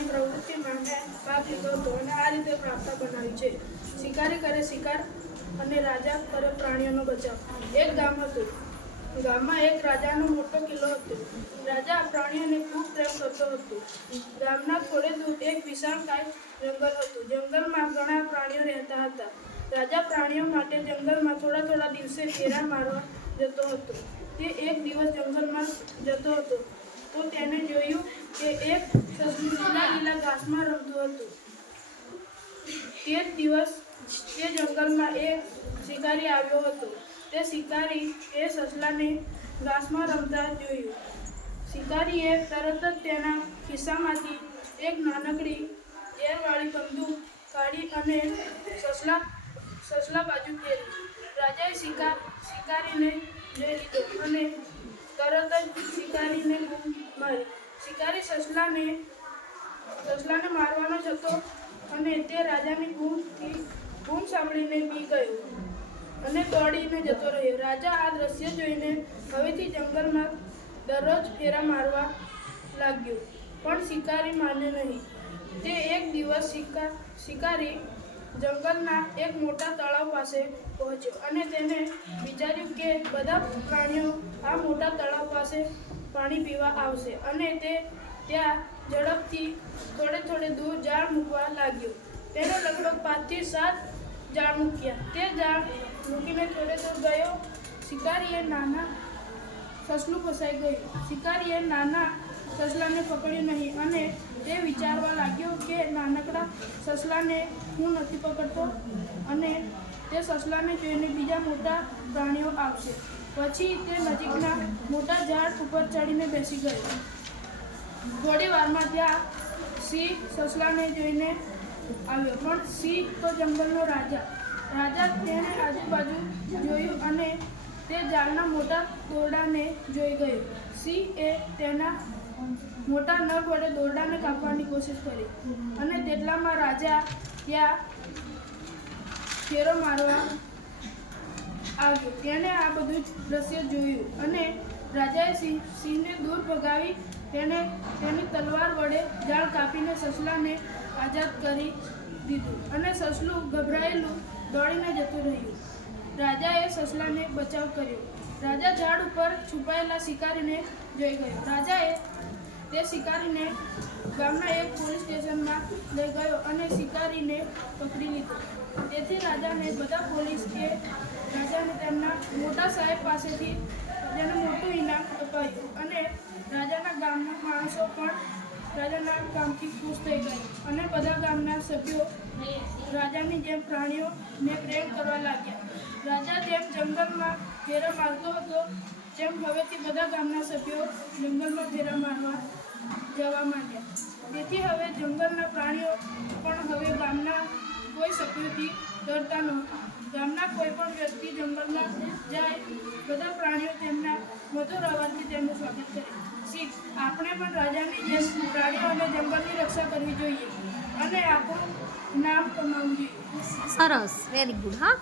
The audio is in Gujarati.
શિકારની પ્રવૃત્તિમાં મેં ભાગ લીધો હતો અને આ રીતે પ્રાપ્તા બનાવી છે. શિકારી કરે શિકાર અને રાજા કરે પ્રાણીઓનો બચાવ. એક ગામ હતું. ગામમાં એક રાજાનો મોટો કિલ્લો હતો. રાજા પ્રાણીઓને ખૂબ પ્રેમ કરતો હતો. ગામના થોડે દૂર એક વિશાળકાય જંગલ હતું. જંગલમાં ઘણા પ્રાણીઓ રહેતા હતા. રાજા પ્રાણીઓ માટે જંગલમાં થોડા દિવસે ફેરા મારવા જતો હતો. તે એક દિવસ જંગલમાં જતો હતો તો તેને જોયું કે એક સસલું લીલા ઘાસમાં રમતું હતું. તે જ દિવસ તે જંગલમાં એક શિકારી આવ્યો હતો. તે શિકારી એ સસલાને ઘાસમાં રમતા જોયું. શિકારીએ તરત જ તેના ખિસ્સામાંથી એક નાનકડી ઝેરવાળી બંદૂક કાઢી અને સસલા બાજુ ફેરી. રાજાએ શિકારીને જોઈ લીધો અને તરત જ શિકારીને બૂમ મારી. શિકારી સસલાને મારવાનો જ હતો અને તે રાજાની બૂમ સાંભળીને બી ગયો અને દોડીને જતો રહ્યો. રાજા આ દ્રશ્ય જોઈને હવેથી જંગલમાં દરરોજ ફેરા મારવા લાગ્યો, પણ શિકારી માન્યો નહીં. તે એક દિવસ શિકારી જંગલના એક મોટા તળાવ પાસે પહોંચ્યો અને તેને વિચાર્યું કે બધા પ્રાણીઓ આ મોટા તળાવ પાસે પાણી પીવા આવશે અને તે ત્યાં ઝડપથી થોડે દૂર જાળ મૂકવા લાગ્યો. તેણે લગભગ 5 થી 7 જાળ મૂક્યા. તે જાળ મૂકીને થોડે દૂર ગયો. સસલું ફસાઈ ગયું. શિકારીએ નાના સસલાને પકડ્યું નહીં અને તે વિચારવા લાગ્યો કે નાનકડા સસલાને હું નથી પકડતો અને તે સસલાને જોઈને બીજા મોટા પ્રાણીઓ આવશે. પછી તે નજીકના મોટા ઝાડ ઉપર ચડીને બેસી ગયો. થોડી વારમાં ત્યાં સિંહ સસલાને જોઈને આવ્યો, પણ સિંહ તો જંગલનો રાજા. તેણે આજુબાજુ જોયું અને તે ઝાડના મોટા દોરડાને જોઈ ગયો. સિંહે તેના મોટા નખ વડે દોરડાને કાપવાની કોશિશ કરી અને તેટલામાં રાજા ત્યાં ફેરો મારવા આવ્યો. તેણે આ બધું દ્રશ્ય જોયું અને રાજાએ સિંહને દૂર ભગાવી તેની તલવાર વડે ઝાડ કાપીને સસલાને આઝાદ કરી દીધું અને સસલું ગભરાયેલું દોડીને જતું રહ્યું. રાજાએ સસલાને બચાવ કર્યો. રાજા ઝાડ ઉપર છુપાયેલા શિકારીને જોઈ ગયો. રાજાએ તે શિકારીને ગામના એક પોલીસ સ્ટેશનમાં લઈ ગયો અને શિકારીને પકડી લીધો. તેથી રાજાને બધા પોલીસે રાજાને તેમના મોટા સાહેબ પાસેથી તેને મોટું ઇનામ અપાયું અને રાજાના ગામના માણસો પણ રાજાના કામથી ખુશ થઈ ગયા અને બધા ગામના સભ્યો રાજાની જેમ પ્રાણીઓને પ્રેમ કરવા લાગ્યા. રાજા જેમ જંગલમાં ફેરા મારતો હતો તેમ હવેથી બધા ગામના સભ્યો જંગલમાં ફેરા મારવા જવા માંડ્યા. તેથી હવે જંગલના પ્રાણીઓ પણ હવે ગામના કોઈ સભ્યોથી ડરતા નહોતા. ગામના કોઈ પણ વ્યક્તિ જંગલમાં જાય બધા પ્રાણીઓ તેમના મધુર અવાજથી તેમનું સ્વાગત કરે. આપણે પણ રાજાની જેમ પ્રાણીઓ અને જંગલની રક્ષા કરવી જોઈએ અને આપણું નામ કમાવવું જોઈએ. સરસ, વેરી ગુડ. હા.